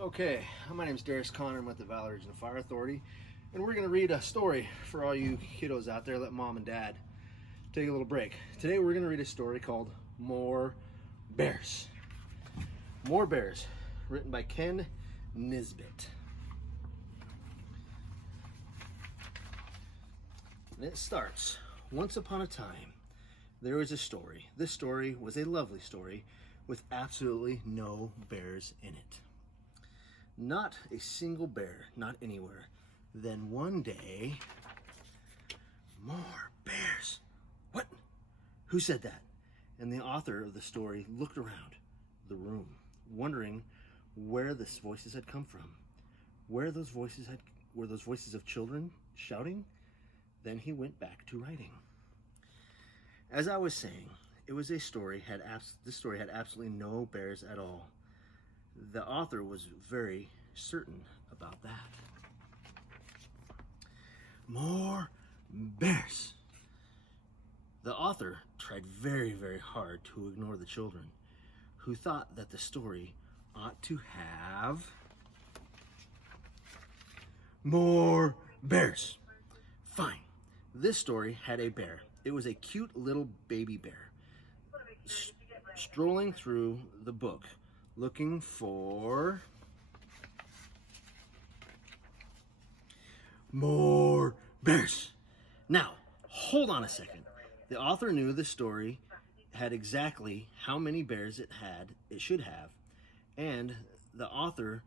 Okay, my name is Daris Conrad. I'm with the Valley Regional Fire Authority, and we're going to read a story for all you kiddos out there. Let mom and dad take a little break. Today we're going to read a story called More Bears. More Bears, written by Ken Nisbet. And it starts, once upon a time, there was a story. This story was a lovely story with absolutely no bears in it. Not a single bear, not anywhere. Then one day, more bears. What? Who said that? And the author of the story looked around the room, wondering where the voices had come from. Were those voices of children shouting? Then he went back to writing. As I was saying, it was a story. This story had absolutely no bears at all. The author was very certain about that. More bears. The author tried very, very hard to ignore the children, who thought that the story ought to have more bears. Fine. This story had a bear. It was a cute little baby bear strolling through the book, looking for more bears. Now, hold on a second. The author knew the story had exactly how many bears it should have, and the author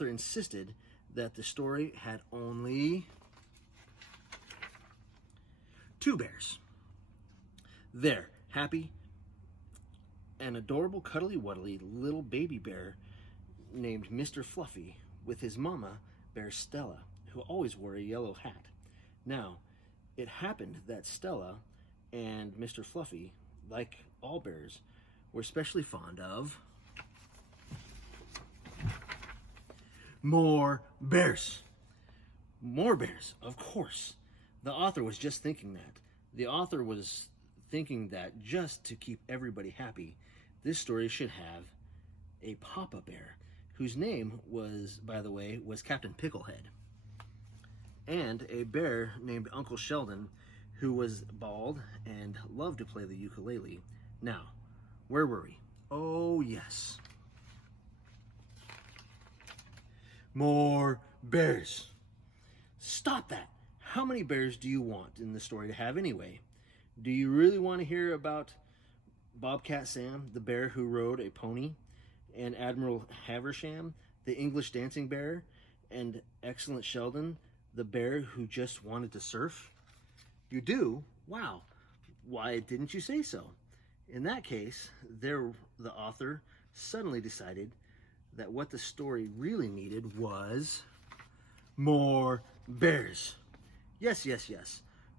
insisted that the story had only 2 bears. There, happy, an adorable cuddly-wuddly little baby bear named Mr. Fluffy with his mama, Bear Stella, who always wore a yellow hat. Now, it happened that Stella and Mr. Fluffy, like all bears, were especially fond of more bears. More bears, of course. The author was just thinking that. The author was thinking that just to keep everybody happy, this story should have a Papa Bear, whose name was, by the way, was Captain Picklehead, and a bear named Uncle Sheldon, who was bald and loved to play the ukulele. Now, where were we? Oh, yes. More bears. Stop that. How many bears do you want in the story to have anyway? Do you really want to hear about Bobcat Sam, the bear who rode a pony, and Admiral Haversham, the English dancing bear, and Excellent Sheldon, the bear who just wanted to surf? You do? Wow. Why didn't you say so? In that case, the author suddenly decided that what the story really needed was more bears. Yes.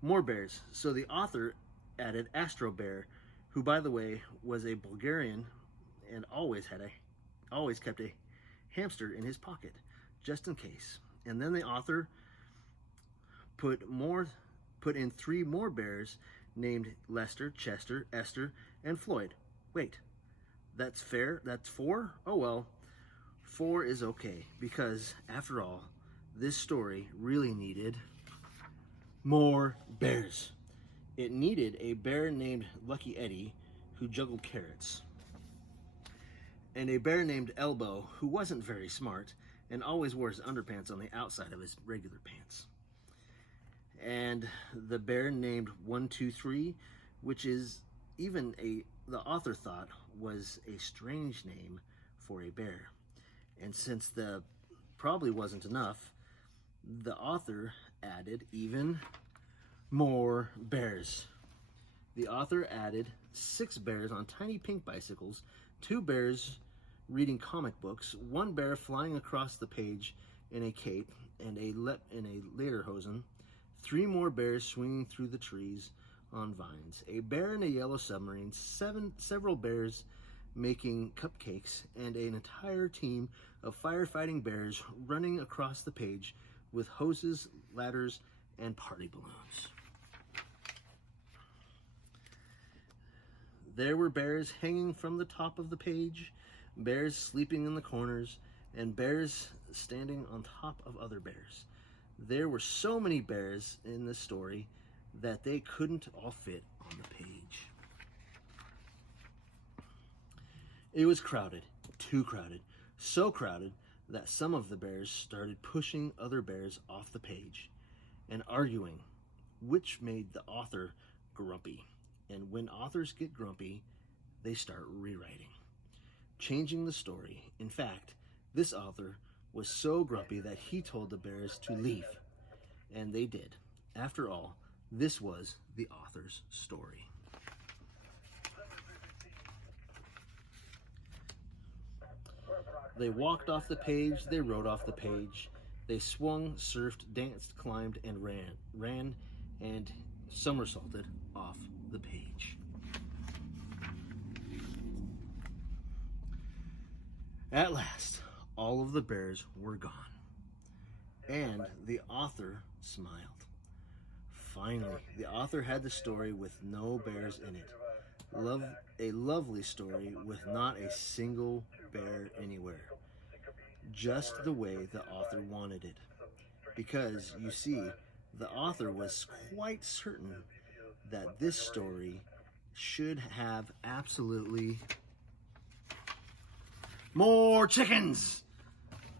More bears. So the author added Astro Bear, who, by the way, was a Bulgarian and always kept a hamster in his pocket, just in case. And then the author put in 3 more bears named Lester, Chester, Esther, and Floyd. Wait, that's fair? That's 4? Oh well, 4 is okay, because after all, this story really needed more bears. It needed a bear named Lucky Eddie, who juggled carrots, and a bear named Elbow, who wasn't very smart and always wore his underpants on the outside of his regular pants, and the bear named 123, which is the author thought was a strange name for a bear. And since the probably wasn't enough, the author added even more bears. The author added 6 bears on tiny pink bicycles, 2 bears reading comic books, 1 bear flying across the page in a cape and a lederhosen, 3 more bears swinging through the trees on vines, a bear in a yellow submarine, several bears making cupcakes, and an entire team of firefighting bears running across the page with hoses, ladders, and party balloons. There were bears hanging from the top of the page, bears sleeping in the corners, and bears standing on top of other bears. There were so many bears in the story that they couldn't all fit on the page. It was crowded, too crowded, so crowded that some of the bears started pushing other bears off the page and arguing, which made the author grumpy. And when authors get grumpy, they start rewriting, changing the story. In fact, this author was so grumpy that he told the bears to leave, and they did. After all, this was the author's story. They walked off the page, they rode off the page, they swung, surfed, danced, climbed, and ran and somersaulted off the page. At last, all of the bears were gone, and the author smiled. Finally, the author had the story with no bears in it. A lovely story with not a single bear anywhere. Just the way the author wanted it. Because, you see, the author was quite certain that this story should have absolutely more chickens!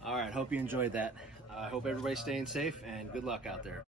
Alright, hope you enjoyed that. I hope everybody's staying safe, and good luck out there.